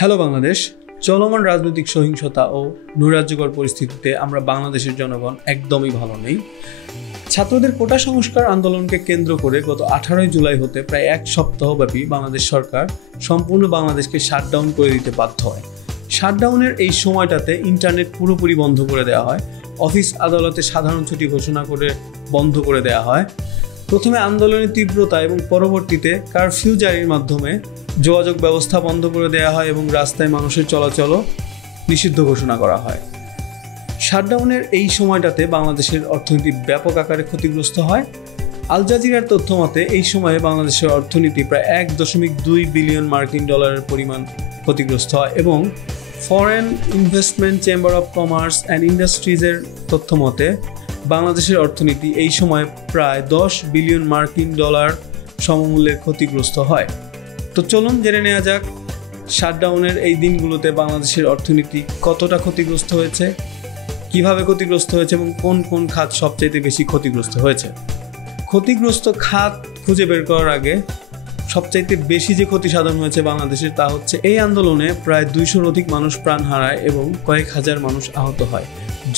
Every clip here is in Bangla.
হ্যালো বাংলাদেশ। চলমান রাজনৈতিক সহিংসতা ও নৈরাজ্যকর পরিস্থিতিতে আমরা বাংলাদেশের জনগণ একদমই ভালো নেই। ছাত্রদের কোটা সংস্কার আন্দোলনকে কেন্দ্র করে গত 18 জুলাই হতে প্রায় এক সপ্তাহব্যাপী বাংলাদেশ সরকার সম্পূর্ণ বাংলাদেশকে শাটডাউন করে দিতে বাধ্য হয়। শাটডাউনের এই সময়টাতে ইন্টারনেট পুরোপুরি বন্ধ করে দেওয়া হয়, অফিস আদালতে সাধারণ ছুটি ঘোষণা করে বন্ধ করে দেওয়া হয়। প্রথমে আন্দোলনের তীব্রতা এবং পরবর্তীতে কারফিউ জারির মাধ্যমে যোগাযোগ ব্যবস্থা বন্ধ করে দেওয়া হয় এবং রাস্তায় মানুষের চলাচলও নিষিদ্ধ ঘোষণা করা হয়। শাটডাউনের এই সময়টাতে বাংলাদেশের অর্থনীতি ব্যাপক আকারে ক্ষতিগ্রস্ত হয়। আল জাজিরার তথ্য মতে এই সময়ে বাংলাদেশের অর্থনীতি প্রায় 1.2 বিলিয়ন মার্কিন ডলারের পরিমাণ ক্ষতিগ্রস্ত হয় এবং foreign investment chamber of commerce and ইন্ডাস্ট্রিজের তথ্য মতে বাংলাদেশের অর্থনীতি এই সময় প্রায় 10 বিলিয়ন মার্কিন ডলার সমমূল্যের ক্ষতিগ্রস্ত হয়। তো চলুন জেনে নেওয়া যাক শাটডাউনের এই দিনগুলোতে বাংলাদেশের অর্থনীতি কতটা ক্ষতিগ্রস্ত হয়েছে, কিভাবে ক্ষতিগ্রস্ত হয়েছে এবং কোন কোন খাত সবচাইতে বেশি ক্ষতিগ্রস্ত হয়েছে। ক্ষতিগ্রস্ত খাত খুঁজে বের করার আগে সবচাইতে বেশি যে ক্ষতি সাধন হয়েছে বাংলাদেশের তা হচ্ছে এই আন্দোলনে প্রায় 200-র অধিক মানুষ প্রাণ হারায় এবং কয়েক হাজার মানুষ আহত হয়।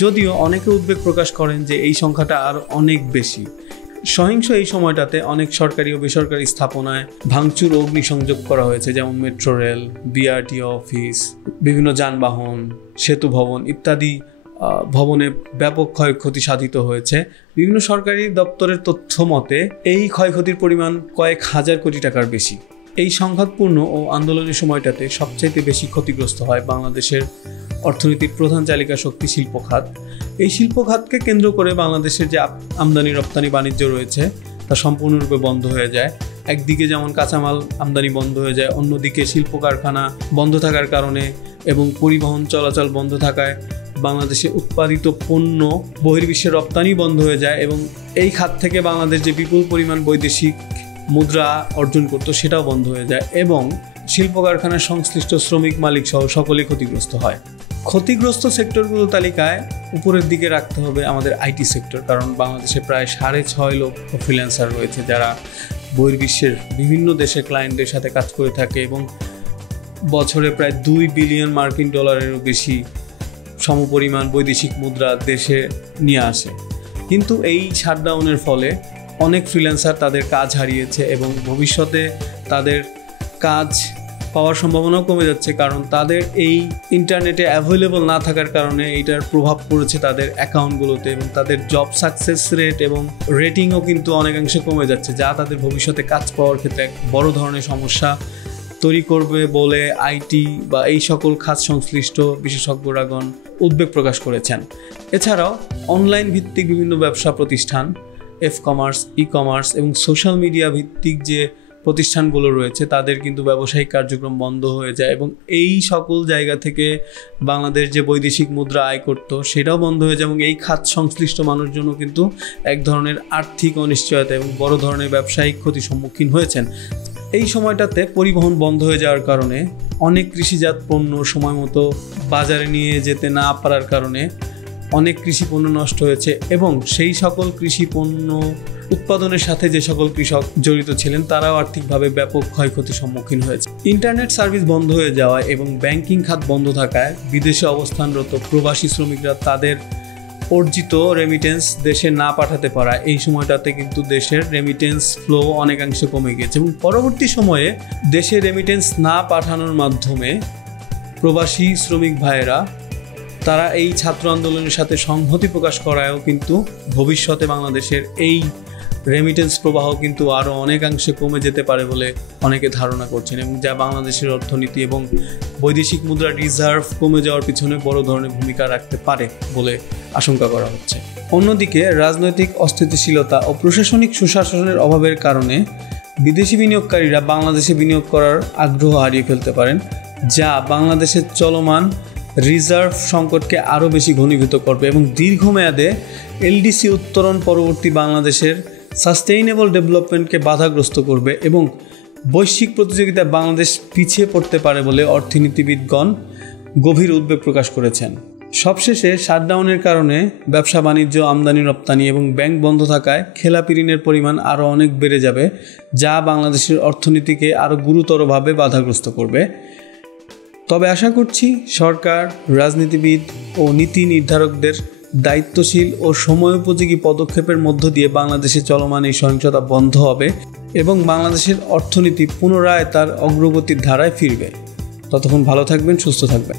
যদিও অনেকে উদ্বেগ প্রকাশ করেন যে এই সংখ্যাটা আর অনেক বেশি। সহিংস এই সময়টাতে অনেক সরকারি ও বেসরকারি স্থাপনায় ভাঙচুর ও অগ্নিসংযোগ করা হয়েছে, যেমন মেট্রো রেল, বিআরটি অফিস, বিভিন্ন যানবাহন, সেতু ভবন ইত্যাদি ভবনে ব্যাপক ক্ষয়ক্ষতি সাধিত হয়েছে। বিভিন্ন সরকারি দপ্তরের তথ্য মতে এই ক্ষয়ক্ষতির পরিমাণ কয়েক হাজার কোটি টাকার বেশি। এই সংঘাতপূর্ণ ও আন্দোলনের সময়টাতে সবচাইতে বেশি ক্ষতিগ্রস্ত হয় বাংলাদেশের অর্থনীতির প্রধান চালিকা শক্তি শিল্প খাত। এই শিল্প খাতকে কেন্দ্র করে বাংলাদেশের যে আমদানি রপ্তানি বাণিজ্য রয়েছে তা সম্পূর্ণরূপে বন্ধ হয়ে যায়। একদিকে যেমন কাঁচামাল আমদানি বন্ধ হয়ে যায়, অন্যদিকে শিল্প কারখানা বন্ধ থাকার কারণে এবং পরিবহন চলাচল বন্ধ থাকায় বাংলাদেশে উৎপাদিত পণ্য বহির্বিশ্বে রপ্তানি বন্ধ হয়ে যায় এবং এই খাত থেকে বাংলাদেশ যে বিপুল পরিমাণ বৈদেশিক মুদ্রা অর্জন করতো সেটাও বন্ধ হয়ে যায় এবং শিল্প কারখানার সংশ্লিষ্ট শ্রমিক মালিক সহ সকলেই ক্ষতিগ্রস্ত হয়। ক্ষতিগ্রস্ত সেক্টরগুলোর তালিকায় উপরের দিকে রাখতে হবে আমাদের আইটি সেক্টর, কারণ বাংলাদেশে প্রায় 6.5 লক্ষ ফ্রিল্যান্সার রয়েছে যারা বহির্বিশ্বের বিভিন্ন দেশের ক্লায়েন্টের সাথে কাজ করে থাকে এবং বছরে প্রায় 2 বিলিয়ন মার্কিন ডলারেরও বেশি সমপরিমাণ বৈদেশিক মুদ্রা দেশে নিয়ে আসে। কিন্তু এই শাটডাউনের ফলে অনেক ফ্রিল্যান্সার তাদের কাজ হারিয়েছে এবং ভবিষ্যতে তাদের কাজ পাওয়ার সম্ভাবনাও কমে যাচ্ছে, কারণ তাদের এই ইন্টারনেটে অ্যাভেলেবল না থাকার কারণে এইটার প্রভাব পড়েছে তাদের অ্যাকাউন্টগুলোতে এবং তাদের জব সাকসেস রেট এবং রেটিংও কিন্তু অনেকাংশে কমে যাচ্ছে, যা তাদের ভবিষ্যতে কাজ পাওয়ার ক্ষেত্রে এক বড় ধরনের সমস্যা তৈরি করবে বলে আইটি বা এই সকল খাত সংশ্লিষ্ট বিশেষজ্ঞরাগণ উদ্বেগ প্রকাশ করেছেন। এছাড়াও অনলাইন ভিত্তিক বিভিন্ন ব্যবসা প্রতিষ্ঠান, কমার্স, কমার্স এবং সোশ্যাল মিডিয়া ভিত্তিক যে প্রতিষ্ঠানগুলো রয়েছে তাদের কিন্তু ব্যবসায়িক কার্যক্রম বন্ধ হয়ে যায় এবং এই সকল জায়গা থেকে বাংলাদেশ যে বৈদেশিক মুদ্রা আয় করতো সেটাও বন্ধ হয়ে যায় এবং এই খাত সংশ্লিষ্ট মানুষজনও কিন্তু এক ধরনের আর্থিক অনিশ্চয়তা এবং বড় ধরনের ব্যবসায়িক ক্ষতির সম্মুখীন হয়েছেন। এই সময়টাতে পরিবহন বন্ধ হয়ে যাওয়ার কারণে অনেক কৃষিজাত পণ্য সময় মতো বাজারে নিয়ে যেতে না পারার কারণে অনেক কৃষি পণ্য নষ্ট হয়েছে এবং সেই সকল কৃষি পণ্য উৎপাদনের সাথে যে সকল কৃষক জড়িত ছিলেন তারাও আর্থিকভাবে ব্যাপক ক্ষয়ক্ষতির সম্মুখীন হয়েছে। ইন্টারনেট সার্ভিস বন্ধ হয়ে যাওয়া এবং ব্যাংকিং খাত বন্ধ থাকায় বিদেশে অবস্থানরত প্রবাসী শ্রমিকরা তাদের অর্জিত রেমিটেন্স দেশে না পাঠাতে পারা, এই সময়টাতে কিন্তু দেশের রেমিটেন্স ফ্লো অনেকাংশে কমে গিয়েছে এবং পরবর্তী সময়ে দেশে রেমিটেন্স না পাঠানোর মাধ্যমে প্রবাসী শ্রমিক ভাইয়েরা তারা এই ছাত্র আন্দোলনের সাথে সংহতি প্রকাশ করায়ও কিন্তু ভবিষ্যতে বাংলাদেশের এই রেমিটেন্স প্রবাহ কিন্তু আরও অনেকাংশে কমে যেতে পারে বলে অনেকে ধারণা করছেন এবং যা বাংলাদেশের অর্থনীতি এবং বৈদেশিক মুদ্রার রিজার্ভ কমে যাওয়ার পিছনে বড় ধরনের ভূমিকা রাখতে পারে বলে আশঙ্কা করা হচ্ছে। অন্যদিকে রাজনৈতিক অস্থিতিশীলতা ও প্রশাসনিক সুশাসনের অভাবের কারণে বিদেশি বিনিয়োগকারীরা বাংলাদেশে বিনিয়োগ করার আগ্রহ হারিয়ে ফেলতে পারেন, যা বাংলাদেশের চলমান রিজার্ভ সংকটকে আরও বেশি ঘনীভূত করবে এবং দীর্ঘমেয়াদে এলডিসি উত্তরণ পরবর্তী বাংলাদেশের সাস্টেইনেবল ডেভেলপমেন্টকে বাধাগ্রস্ত করবে এবং বৈশ্বিক প্রতিযোগিতায় বাংলাদেশ পিছিয়ে পড়তে পারে বলে অর্থনীতিবিদগণ গভীর উদ্বেগ প্রকাশ করেছেন। সবশেষে শাটডাউনের কারণে ব্যবসা বাণিজ্য, আমদানি রপ্তানি এবং ব্যাংক বন্ধ থাকায় খেলাপি ঋণের পরিমাণ আরও অনেক বেড়ে যাবে, যা বাংলাদেশের অর্থনীতিকে আরও গুরুতরভাবে বাধাগ্রস্ত করবে। তবে আশা করছি সরকার, রাজনীতিবিদ ও নীতি নির্ধারকদের দায়িত্বশীল ও সময়োপযোগী পদক্ষেপের মধ্য দিয়ে বাংলাদেশে চলমান এই সহিংসতা বন্ধ হবে এবং বাংলাদেশের অর্থনীতি পুনরায় তার অগ্রগতির ধারায় ফিরবে। ততক্ষণ ভালো থাকবেন, সুস্থ থাকবেন।